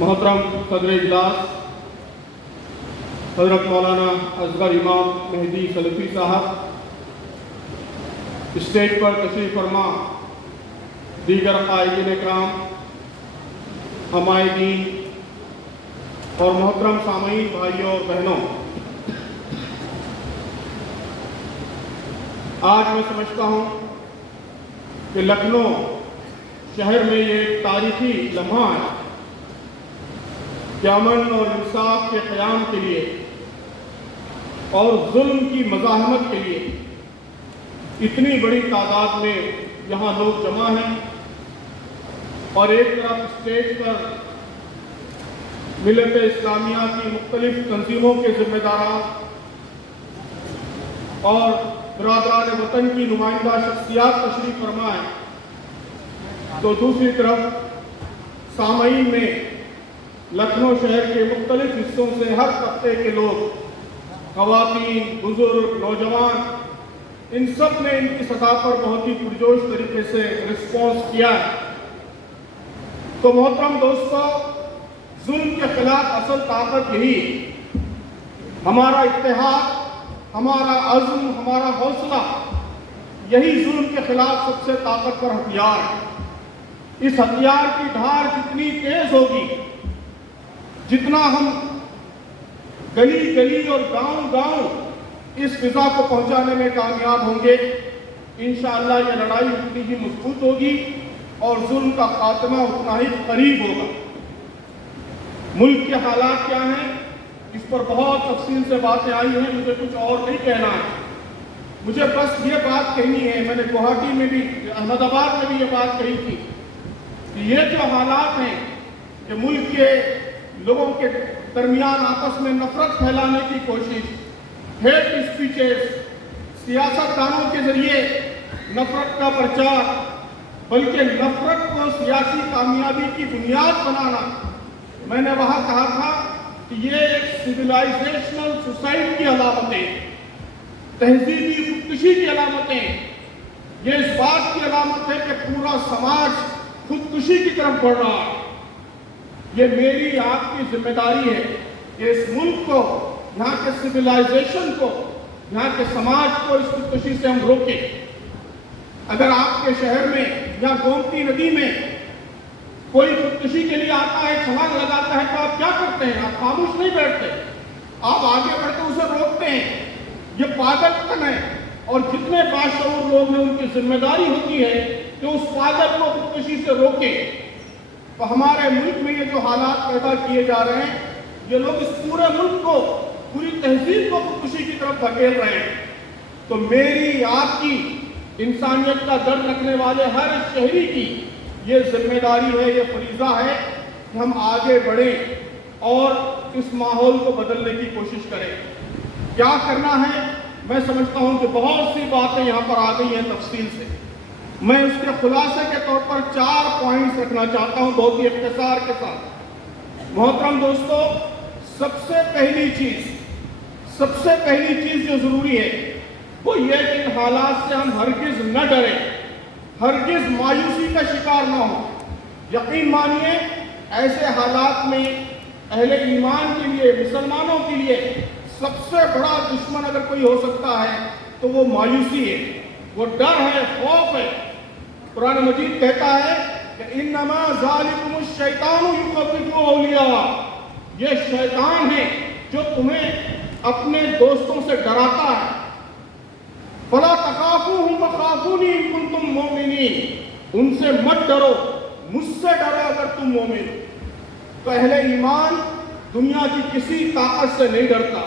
محترم صدر اجلاس حضرت مولانا اصغر امام مہدی سلفی صاحب، اسٹیج پر تشریف فرما دیگر قائدین اکرام، حمائدین اور محترم سامعین بھائیوں اور بہنوں، آج میں سمجھتا ہوں کہ لکھنؤ شہر میں یہ ایک تاریخی لمحہ ہے کہ امن اور انصاف کے قیام کے لیے اور ظلم کی مزاحمت کے لیے اتنی بڑی تعداد میں یہاں لوگ جمع ہیں، اور ایک طرف اسٹیج پر ملت اسلامیہ کی مختلف تنظیموں کے ذمہ داران اور برادران وطن کی نمائندہ شخصیات تشریف فرما ہیں، تو دوسری طرف سامعین میں لکھنؤ شہر کے مختلف حصوں سے ہر طبقے کے لوگ، خواتین، بزرگ، نوجوان، ان سب نے ان کی سطح پر بہت ہی پرجوش طریقے سے رسپانس کیا ہے۔ تو محترم دوستو، ظلم کے خلاف اصل طاقت یہی ہے، ہمارا اتحاد، ہمارا عزم، ہمارا حوصلہ، یہی ظلم کے خلاف سب سے طاقتور ہتھیار ہے۔ اس ہتھیار کی دھار جتنی تیز ہوگی، جتنا ہم گلی گلی اور گاؤں گاؤں اس فضا کو پہنچانے میں کامیاب ہوں گے، انشاءاللہ یہ لڑائی اتنی ہی مضبوط ہوگی اور ظلم کا خاتمہ اتنا ہی قریب ہوگا۔ ملک کے حالات کیا ہیں، اس پر بہت تفصیل سے باتیں آئی ہیں، مجھے کچھ اور نہیں کہنا ہے، مجھے بس یہ بات کہنی ہے۔ میں نے گوہاٹی میں بھی، احمد آباد میں بھی یہ بات کہی تھی کہ یہ جو حالات ہیں کہ ملک کے لوگوں کے درمیان آپس میں نفرت پھیلانے کی کوشش، ہیٹ اسپیچز، سیاست دانوں کے ذریعے نفرت کا پرچار، بلکہ نفرت کو سیاسی کامیابی کی بنیاد بنانا، میں نے وہاں کہا تھا کہ یہ ایک سویلائزیشنل سوسائٹی کی علامتیں، تہذیبی خودکشی کی علامتیں، یہ اس بات کی علامت ہے کہ پورا سماج خودکشی کی طرف بڑھ رہا ہے۔ یہ میری آپ کی ذمہ داری ہے کہ اس ملک کو، یہاں کے سویلائزیشن کو، یہاں کے سماج کو اس خودکشی سے ہم روکیں۔ اگر آپ کے شہر میں یا گومتی ندی میں کوئی خودکشی کے لیے آتا ہے، چھلانگ لگاتا ہے، تو آپ کیا کرتے ہیں؟ آپ خاموش نہیں بیٹھتے، آپ آگے بڑھ کے اسے روکتے ہیں۔ یہ پاگل پن ہے، اور جتنے باشعور لوگ ہیں ان کی ذمہ داری ہوتی ہے کہ اس پاگل کو خودکشی سے روکیں۔ تو ہمارے ملک میں یہ جو حالات پیدا کیے جا رہے ہیں، یہ لوگ اس پورے ملک کو، پوری تہذیب کو خودکشی کی طرف دھکیل رہے ہیں۔ تو میری، آپ کی، انسانیت کا درد رکھنے والے ہر شہری کی یہ ذمہ داری ہے، یہ فریضہ ہے کہ ہم آگے بڑھیں اور اس ماحول کو بدلنے کی کوشش کریں۔ کیا کرنا ہے؟ میں سمجھتا ہوں کہ بہت سی باتیں یہاں پر آ گئی ہیں تفصیل سے۔ میں اس کے خلاصے کے طور پر 4 پوائنٹس رکھنا چاہتا ہوں بہت ہی اختصار کے ساتھ۔ محترم دوستو، سب سے پہلی چیز جو ضروری ہے وہ یہ کہ ان حالات سے ہم ہرگز نہ ڈریں، ہرگز مایوسی کا شکار نہ ہوں۔ یقین مانیے، ایسے حالات میں اہل ایمان کے لیے، مسلمانوں کے لیے سب سے بڑا دشمن اگر کوئی ہو سکتا ہے تو وہ مایوسی ہے، وہ ڈر ہے، خوف ہے۔ قرآن مجید کہتا ہے کہ انما ذالکم الشیطان یخوف اولیاء، یہ شیطان ہے جو تمہیں اپنے دوستوں سے ڈراتا ہے۔ فلا تخافوہم وخافونی ان کنتم مؤمنین، ان سے مت ڈرو، مجھ سے ڈرو اگر تم مومن ہو۔ تو اہل ایمان دنیا کی کسی طاقت سے نہیں ڈرتا،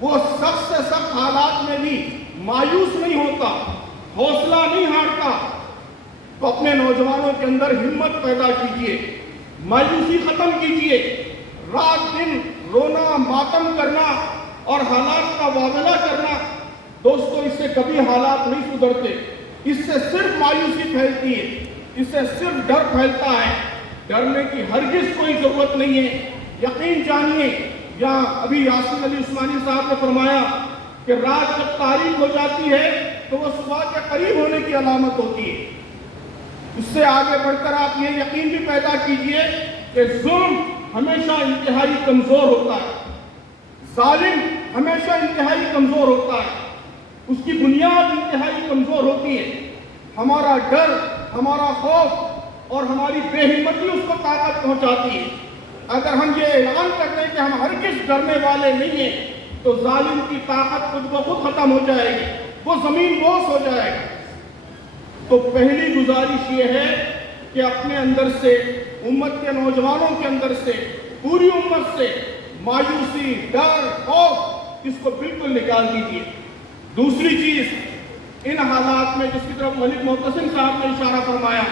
وہ سخت سے سخت حالات میں بھی مایوس نہیں ہوتا، حوصلہ نہیں ہارتا۔ تو اپنے نوجوانوں کے اندر ہمت پیدا کیجئے، مایوسی ختم کیجئے۔ رات دن رونا، ماتم کرنا اور حالات کا معاملہ کرنا، دوستو اس سے کبھی حالات نہیں سدھرتے، اس سے صرف مایوسی پھیلتی ہے، اس سے صرف ڈر پھیلتا ہے۔ ڈرنے کی ہرگز کوئی ضرورت نہیں ہے۔ یقین جانیے، یہاں ابھی یاسین علی عثمانی صاحب نے فرمایا کہ رات جب تاریک ہو جاتی ہے تو وہ صبح کے قریب ہونے کی علامت ہوتی ہے۔ اس سے آگے بڑھ کر آپ یہ یقین بھی پیدا کیجئے کہ ظلم ہمیشہ انتہائی کمزور ہوتا ہے، ظالم ہمیشہ انتہائی کمزور ہوتا ہے، اس کی بنیاد انتہائی کمزور ہوتی ہے۔ ہمارا ڈر، ہمارا خوف اور ہماری بے ہمتی اس کو طاقت پہنچاتی ہے۔ اگر ہم یہ اعلان کر دیں کہ ہم ہرگز ڈرنے والے نہیں ہیں تو ظالم کی طاقت خود بخود ختم ہو جائے گی، وہ زمین بوس ہو جائے گا۔ تو پہلی گزارش یہ ہے کہ اپنے اندر سے، امت کے نوجوانوں کے اندر سے، پوری امت سے مایوسی، ڈر، خوف اس کو بالکل نکال دیجیے۔ دوسری چیز، ان حالات میں جس کی طرف ملک معتصم صاحب نے اشارہ فرمایا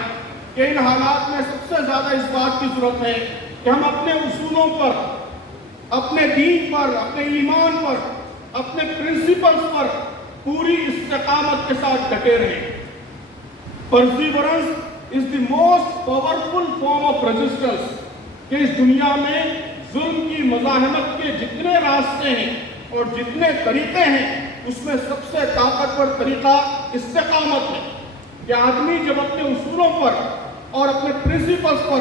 کہ ان حالات میں سب سے زیادہ اس بات کی ضرورت ہے کہ ہم اپنے اصولوں پر، اپنے دین پر، اپنے ایمان پر، اپنے پرنسپلز پر پوری استقامت کے ساتھ ڈٹے رہیں۔ Perseverance is the most powerful form of resistance, کہ اس دنیا میں ظلم کی مزاحمت کے جتنے راستے ہیں اور جتنے طریقے ہیں، اس میں سب سے طاقتور طریقہ استقامت ہے کہ آدمی جب اپنے اصولوں پر اور اپنے پرنسپلز پر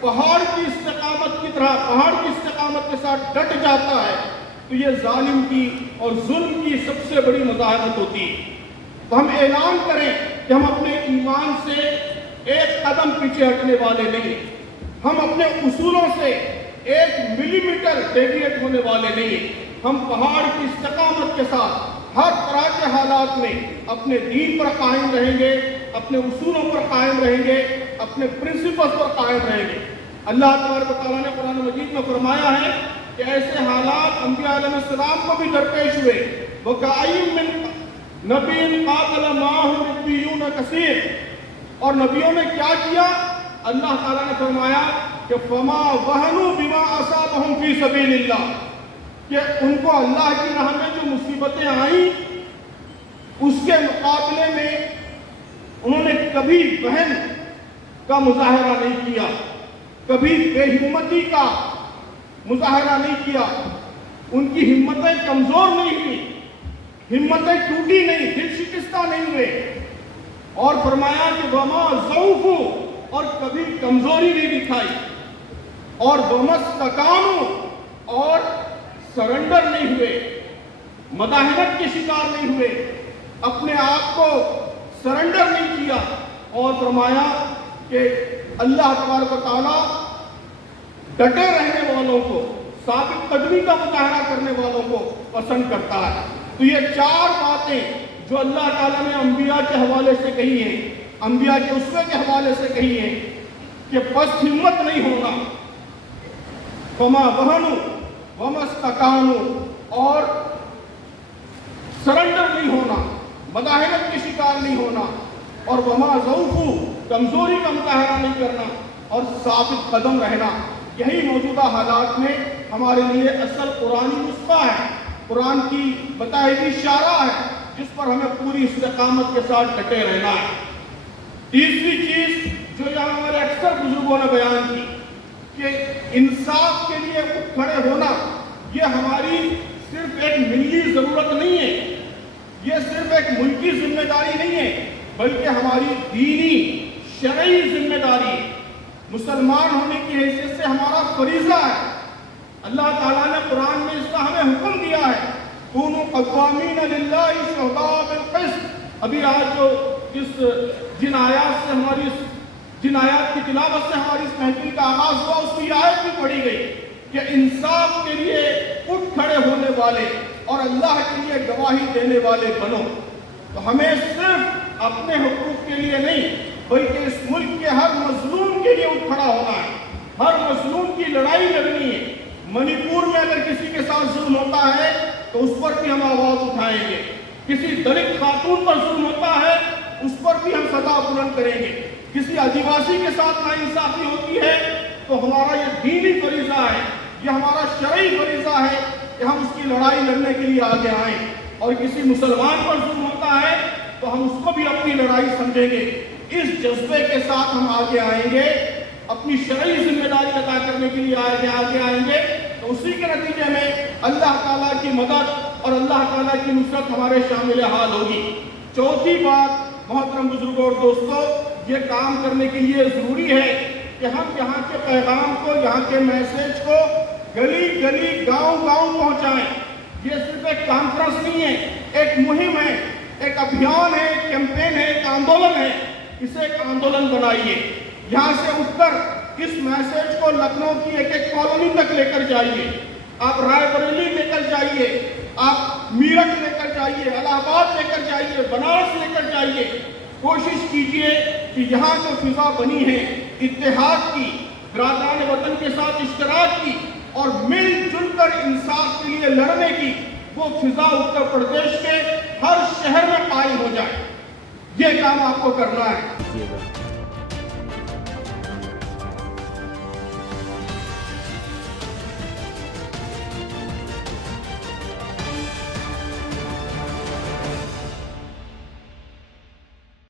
پہاڑ کی استقامت کی طرح، پہاڑ کی استقامت کے ساتھ ڈٹ جاتا ہے تو یہ ظالم کی اور ظلم کی سب سے بڑی مزاحمت ہوتی ہے۔ تو ہم اعلان کریں کہ ہم اپنے ایمان سے ایک قدم پیچھے ہٹنے والے نہیں، ہم اپنے اصولوں سے ایک ملی میٹر ڈیویٹ ہونے والے نہیں، ہم پہاڑ کی استقامت کے ساتھ ہر طرح کے حالات میں اپنے دین پر قائم رہیں گے، اپنے اصولوں پر قائم رہیں گے، اپنے پرنسپلز پر قائم رہیں گے۔ اللہ تبارک و تعالیٰ نے قرآن مجید میں فرمایا ہے کہ ایسے حالات انبیاء علیہ السلام کو بھی درپیش ہوئے۔ وَكَأَيٍّ مِّن نَبِيٍّ قَاتَلَ مَعَهُ رِبِّيُّونَ كَثِيرٌ، اور نبیوں نے کیا کیا؟ اللہ تعالیٰ نے فرمایا کہ فَمَا وَهَنُوا بِمَا أَصَابَهُمْ فِي سَبِيلِ اللَّهِ، کہ ان کو اللہ کی راہ میں جو مصیبتیں آئیں اس کے مقابلے میں انہوں نے کبھی وہن کا مظاہرہ نہیں کیا، کبھی بے ہمتی کا مظاہرہ نہیں کیا، ان کی ہمتیں کمزور نہیں ہوئی، ہمتیں ٹوٹی نہیں، دل شکستہ نہیں ہوئے، اور فرمایا کہ وما ضعفوا، اور کبھی کمزوری نہیں دکھائی، اور ومستکانوا، اور سرنڈر نہیں ہوئے، مداحنت کے شکار نہیں ہوئے، اپنے آپ کو سرنڈر نہیں کیا، اور فرمایا کہ اللہ تبارک و تعالیٰ ڈٹے رہنے والوں کو، ثابت قدمی کا مظاہرہ کرنے والوں کو پسند کرتا ہے۔ تو یہ چار باتیں جو اللہ تعالیٰ نے انبیاء کے حوالے سے کہی ہیں، انبیاء کے اسوے کے حوالے سے کہی ہیں کہ پست ہمت نہیں ہونا، فما وہنوا وما استکانوا، اور سرنڈر نہیں ہونا، مداحنت کے شکار نہیں ہونا، اور وما ضعفوا، کمزوری کا مظاہرہ نہیں کرنا، اور ثابت قدم رہنا۔ یہی موجودہ حالات میں ہمارے لیے اصل قرآنی نسخہ ہے، قرآن کی بتائی ہوئی شارع ہے جس پر ہمیں پوری استقامت کے ساتھ ڈٹے رہنا ہے۔ تیسری چیز جو یہاں ہمارے اکثر بزرگوں نے بیان کی کہ انصاف کے لیے اٹھ کھڑے ہونا، یہ ہماری صرف ایک ملی ضرورت نہیں ہے، یہ صرف ایک ملکی ذمہ داری نہیں ہے، بلکہ ہماری دینی شرعی ذمہ داری ہے، مسلمان ہونے کی حیثیت سے ہمارا فریضہ ہے۔ اللہ تعالیٰ نے قرآن میں اس کا ہمیں حکم دیا ہے، کونوا قوامین للہ شہداء بالقسط۔ ابھی آج جو جن آیات کی تلاوت سے ہماری اس محفل کا آغاز ہوا، اس کی آیت بھی پڑھی گئی کہ انصاف کے لیے اٹھ کھڑے ہونے والے اور اللہ کے لیے گواہی دینے والے بنو۔ تو ہمیں صرف اپنے حقوق کے لیے نہیں بلکہ اس ملک کے ہر مظلوم کے لیے اٹھ کھڑا ہونا ہے، ہر مظلوم کی لڑائی لڑنی ہے۔ منی پور میں اگر کسی کے ساتھ ظلم ہوتا ہے تو اس پر بھی ہم آواز اٹھائیں گے، کسی دلت خاتون پر ظلم ہوتا ہے اس پر بھی ہم صدا بلند کریں گے، کسی آدیواسی کے ساتھ ناانصافی ہوتی ہے تو ہمارا یہ دینی فریضہ ہے، یہ ہمارا شرعی فریضہ ہے کہ ہم اس کی لڑائی لڑنے کے لیے آگے آئیں، اور کسی مسلمان پر ظلم ہوتا ہے تو ہم اس کو بھی اپنی لڑائی سمجھیں گے۔ اس جذبے کے ساتھ ہم آگے آئیں گے، اپنی شرعی ذمہ داری ادا کرنے کے لیے آگے آئیں گے، تو اسی کے نتیجے میں اللہ تعالیٰ کی مدد اور اللہ تعالیٰ کی نصرت ہمارے شامل حال ہوگی۔ چوتھی بات محترم بزرگوں اور دوستوں، یہ کام کرنے کے لیے ضروری ہے کہ ہم یہاں کے پیغام کو، یہاں کے میسیج کو گلی گلی گاؤں گاؤں پہنچائیں۔ یہ صرف ایک کانفرنس نہیں ہے، ایک مہم ہے، ایک ابھیان ہے، ایک کیمپین ہے، ایک آندولن ہے۔ اسے ایک آندولن بنائیے، یہاں سے اٹھ کر اس میسیج کو لکھنؤ کی ایک ایک کالونی تک لے کر جائیے، آپ رائے بریلی لے کر جائیے، آپ میرٹھ لے کر جائیے، الہ آباد لے کر جائیے، بنارس لے کر جائیے۔ کوشش کیجئے کہ یہاں جو فضا بنی ہے اتحاد کی، برادران وطن کے ساتھ اشتراک کی اور مل جل کر انصاف کے لیے لڑنے کی، وہ فضا اتر پردیش کے ہر شہر میں قائم ہو جائے۔ یہ کام آپ کو کرنا ہے۔